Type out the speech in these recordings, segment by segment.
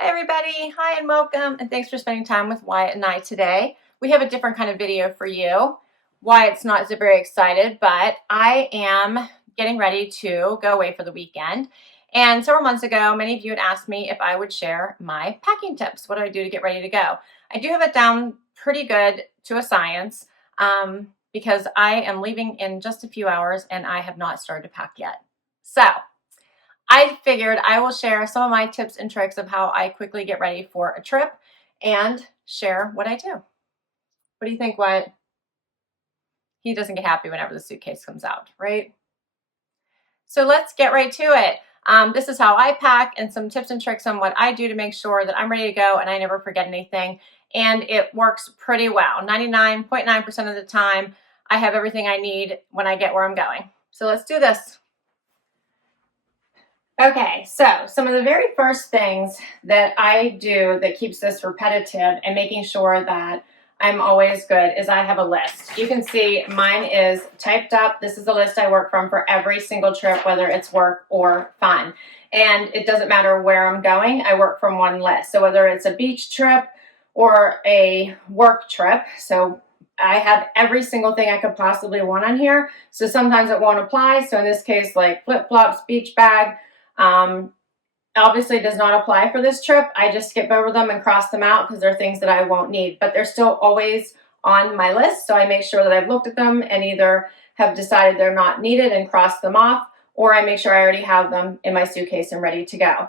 Hi everybody, hi and welcome, and thanks for spending time with Wyatt and I today. We have a different kind of video for you. Wyatt's not so very excited, but I am getting ready to go away for the weekend. And several months ago, many of you had asked me if I would share my packing tips. What do I do to get ready to go? I do have it down pretty good to a science because I am leaving in just a few hours and I have not started to pack yet. So I figured I will share some of my tips and tricks of how I quickly get ready for a trip and share what I do. What do you think, Wyatt? He doesn't get happy whenever the suitcase comes out, right? So let's get right to it. This is how I pack and some tips and tricks on what I do to make sure that I'm ready to go and I never forget anything. And it works pretty well. 99.9% of the time, I have everything I need when I get where I'm going. So let's do this. Okay, so some of the very first things that I do that keeps this repetitive and making sure that I'm always good is I have a list. You can see mine is typed up. This is the list I work from for every single trip, whether it's work or fun. And it doesn't matter where I'm going, I work from one list. So whether it's a beach trip or a work trip, so I have every single thing I could possibly want on here. So sometimes it won't apply. So in this case, like flip-flops, beach bag, obviously does not apply for this trip. I just skip over them and cross them out because they're things that I won't need, but they're still always on my list. So I make sure that I've looked at them and either have decided they're not needed and cross them off, or I make sure I already have them in my suitcase and ready to go.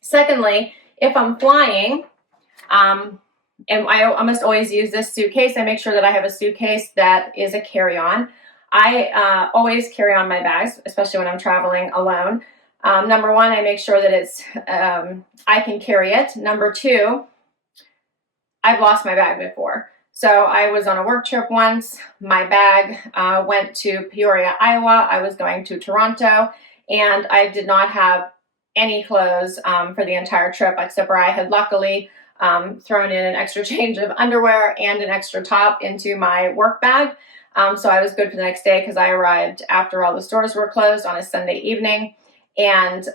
Secondly, if I'm flying, and I almost always use this suitcase, I make sure that I have a suitcase that is a carry-on. I always carry on my bags, especially when I'm traveling alone. Number one, I make sure that it's I can carry it. Number two, I've lost my bag before. So I was on a work trip once. My bag went to Peoria, Iowa. I was going to Toronto, and I did not have any clothes for the entire trip, except for I had luckily thrown in an extra change of underwear and an extra top into my work bag. So I was good for the next day because I arrived after all the stores were closed on a Sunday evening and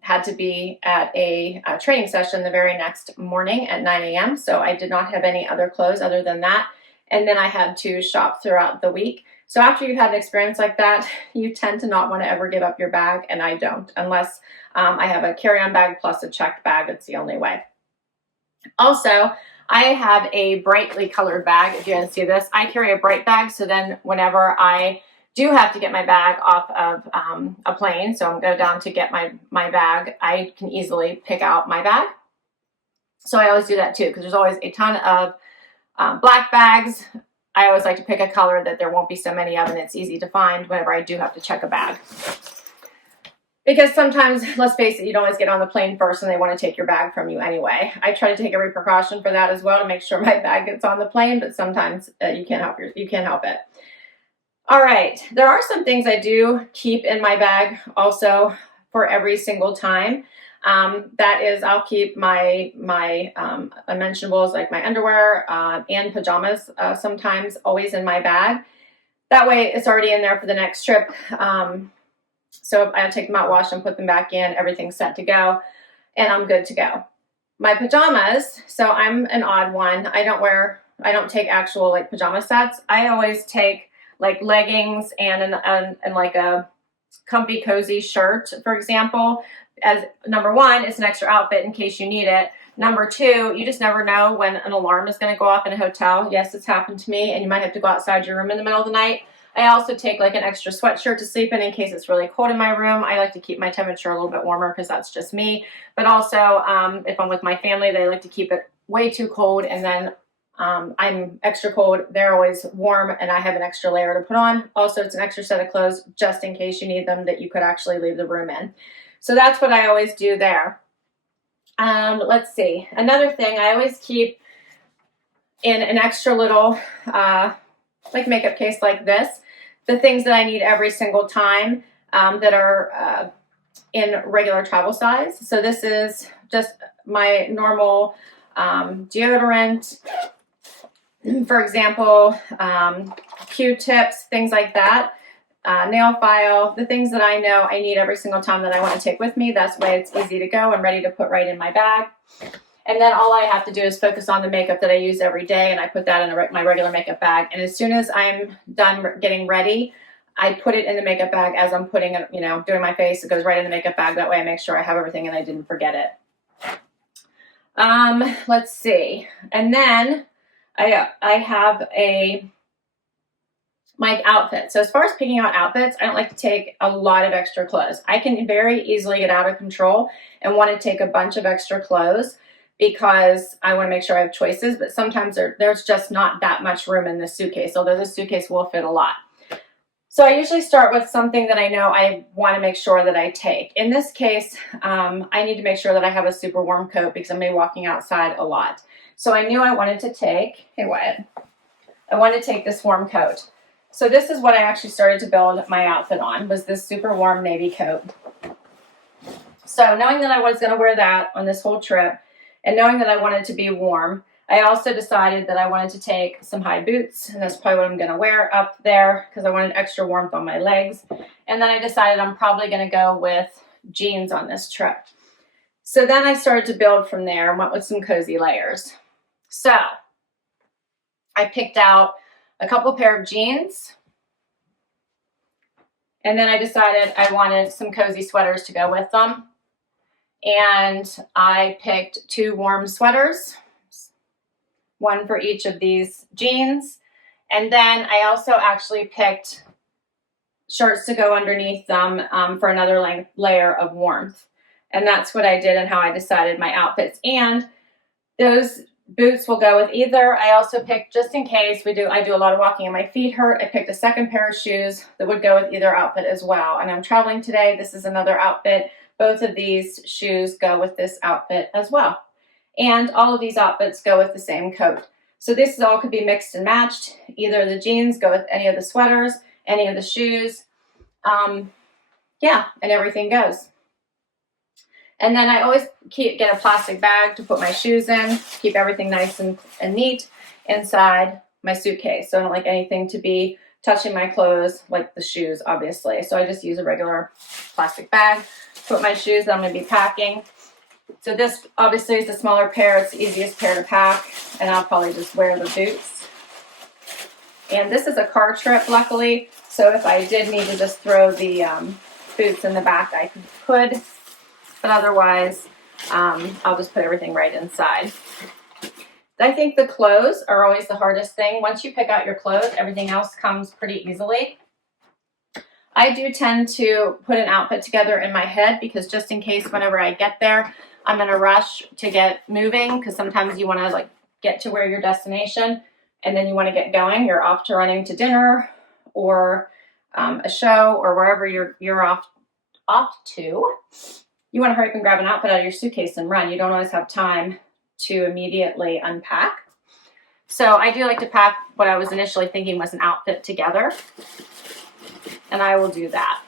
had to be at a training session the very next morning at 9 a.m. So I did not have any other clothes other than that. And then I had to shop throughout the week. So after you've had an experience like that, you tend to not want to ever give up your bag, and I don't, unless I have a carry-on bag plus a checked bag. It's the only way. Also, I have a brightly colored bag. If you didn't see this, I carry a bright bag, so then whenever I do have to get my bag off of a plane, so I'm going down to get my bag, I can easily pick out my bag. So I always do that too, because there's always a ton of black bags. I always like to pick a color that there won't be so many of, and it's easy to find whenever I do have to check a bag. Because sometimes, let's face it, you don't always get on the plane first and they want to take your bag from you anyway. I try to take every precaution for that as well to make sure my bag gets on the plane, but sometimes you can't help it. All right, there are some things I do keep in my bag also for every single time. That is, I'll keep my unmentionables like my underwear and pajamas sometimes always in my bag. That way it's already in there for the next trip. So I'll take them out, wash them, put them back in, everything's set to go, and I'm good to go. My pajamas, so I'm an odd one. I don't take actual like pajama sets. I always take like leggings and like a comfy, cozy shirt, for example. As number one, it's an extra outfit in case you need it. Number two, you just never know when an alarm is going to go off in a hotel. Yes, it's happened to me, and you might have to go outside your room in the middle of the night. I also take like an extra sweatshirt to sleep in case it's really cold in my room. I like to keep my temperature a little bit warmer because that's just me. But also, if I'm with my family, they like to keep it way too cold, and then I'm extra cold. They're always warm, and I have an extra layer to put on. Also, it's an extra set of clothes just in case you need them that you could actually leave the room in. So that's what I always do there. Let's see. Another thing I always keep in an extra little like makeup case like this, the things that I need every single time that are in regular travel size. So this is just my normal deodorant, for example, Q-tips, things like that. nail file, the things that I know I need every single time that I want to take with me. That's why it's easy to go and ready to put right in my bag. And then all I have to do is focus on the makeup that I use every day, and I put that in my regular makeup bag. And as soon as I'm done getting ready, I put it in the makeup bag as I'm putting it, doing my face. It goes right in the makeup bag. That way I make sure I have everything and I didn't forget it. Let's see. And then I have my outfit. So as far as picking out outfits, I don't like to take a lot of extra clothes. I can very easily get out of control and want to take a bunch of extra clothes because I want to make sure I have choices, but sometimes there's just not that much room in this suitcase, although this suitcase will fit a lot. So I usually start with something that I know I want to make sure that I take. In this case, I need to make sure that I have a super warm coat because I'm going to be walking outside a lot. So I knew I wanted to take, hey Wyatt, I wanted to take this warm coat. So this is what I actually started to build my outfit on, was this super warm navy coat. So knowing that I was going to wear that on this whole trip, and knowing that I wanted to be warm, I also decided that I wanted to take some high boots, and that's probably what I'm going to wear up there because I wanted extra warmth on my legs. And then I decided I'm probably going to go with jeans on this trip. So then I started to build from there and went with some cozy layers. So I picked out a couple pair of jeans, and then I decided I wanted some cozy sweaters to go with them. And I picked 2 warm sweaters, one for each of these jeans. And then I also actually picked shirts to go underneath them for another layer of warmth. And that's what I did and how I decided my outfits. And those boots will go with either. I also picked, just in case I do a lot of walking and my feet hurt, I picked a second pair of shoes that would go with either outfit as well. And I'm traveling today. This is another outfit. Both of these shoes go with this outfit as well. And all of these outfits go with the same coat. So this all could be mixed and matched. Either the jeans go with any of the sweaters, any of the shoes. Yeah, and everything goes. And then I always get a plastic bag to put my shoes in, keep everything nice and neat inside my suitcase. So I don't like anything to be touching my clothes, like the shoes, obviously. So I just use a regular plastic bag, put my shoes that I'm going to be packing. So this obviously is the smaller pair. It's the easiest pair to pack, and I'll probably just wear the boots. And this is a car trip, luckily. So if I did need to just throw the boots in the back, I could. But otherwise, I'll just put everything right inside. I think the clothes are always the hardest thing. Once you pick out your clothes, everything else comes pretty easily. I do tend to put an outfit together in my head because just in case whenever I get there, I'm in a rush to get moving, because sometimes you want to get to where your destination and then you want to get going. You're off to running to dinner or a show or wherever you're off to. You want to hurry up and grab an outfit out of your suitcase and run. You don't always have time to immediately unpack. So I do like to pack what I was initially thinking was an outfit together. And I will do that.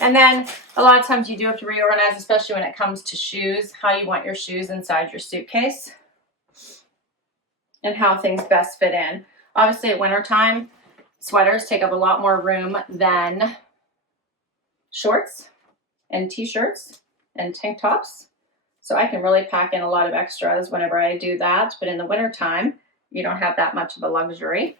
And then a lot of times you do have to reorganize, especially when it comes to shoes, how you want your shoes inside your suitcase and how things best fit in. Obviously at wintertime, sweaters take up a lot more room than shorts and t-shirts and tank tops. So I can really pack in a lot of extras whenever I do that. But in the wintertime, you don't have that much of a luxury.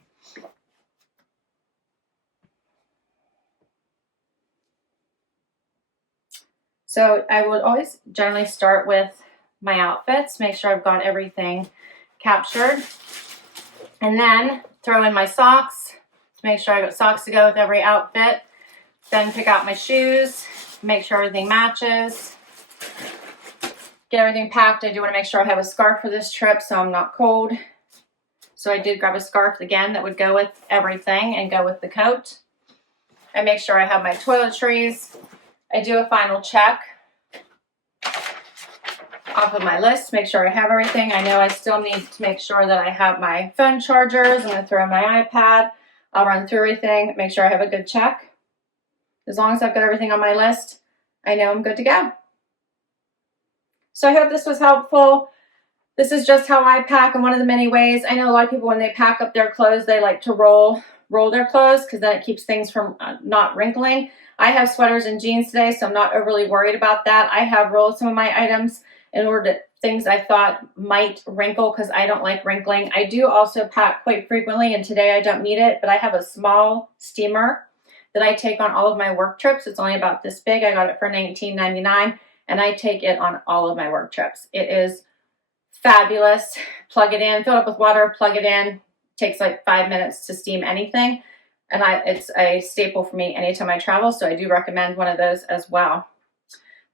So I would always generally start with my outfits, make sure I've got everything captured. And then throw in my socks to make sure I got socks to go with every outfit. Then pick out my shoes, make sure everything matches. Get everything packed. I do want to make sure I have a scarf for this trip so I'm not cold. So I did grab a scarf again that would go with everything and go with the coat. I make sure I have my toiletries. I do a final check off of my list, make sure I have everything. I know I still need to make sure that I have my phone chargers. I'm going to throw in my iPad. I'll run through everything, make sure I have a good check. As long as I've got everything on my list, I know I'm good to go. So I hope this was helpful. This is just how I pack in one of the many ways. I know a lot of people, when they pack up their clothes, they like to roll roll their clothes because then it keeps things from not wrinkling. I have sweaters and jeans today, so I'm not overly worried about that. I have rolled some of my items in order to things I thought might wrinkle because I don't like wrinkling. I do also pack quite frequently, and today I don't need it, but I have a small steamer that I take on all of my work trips. It's only about this big. I got it for $19.99, and I take it on all of my work trips. It is fabulous. Plug it in, fill it up with water, plug it in. Takes like 5 minutes to steam anything. And it's a staple for me anytime I travel, so I do recommend one of those as well.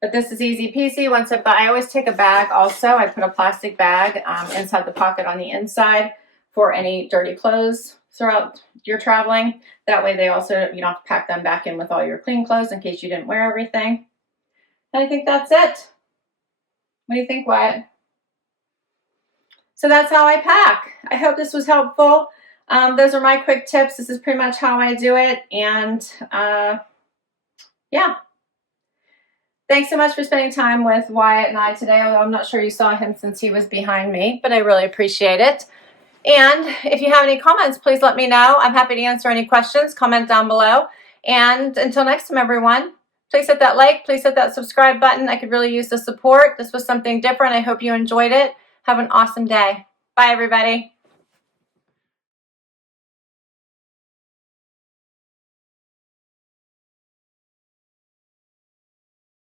But this is easy peasy. Once I always take a bag also. I put a plastic bag inside the pocket on the inside for any dirty clothes throughout your traveling. That way they also, you don't have to pack them back in with all your clean clothes in case you didn't wear everything. And I think that's it. What do you think, Wyatt? So that's how I pack. I hope this was helpful. Those are my quick tips. This is pretty much how I do it. And yeah. Thanks so much for spending time with Wyatt and I today, although I'm not sure you saw him since he was behind me, but I really appreciate it. And if you have any comments, please let me know. I'm happy to answer any questions. Comment down below. And until next time, everyone, please hit that like, please hit that subscribe button. I could really use the support. This was something different. I hope you enjoyed it. Have an awesome day. Bye, everybody.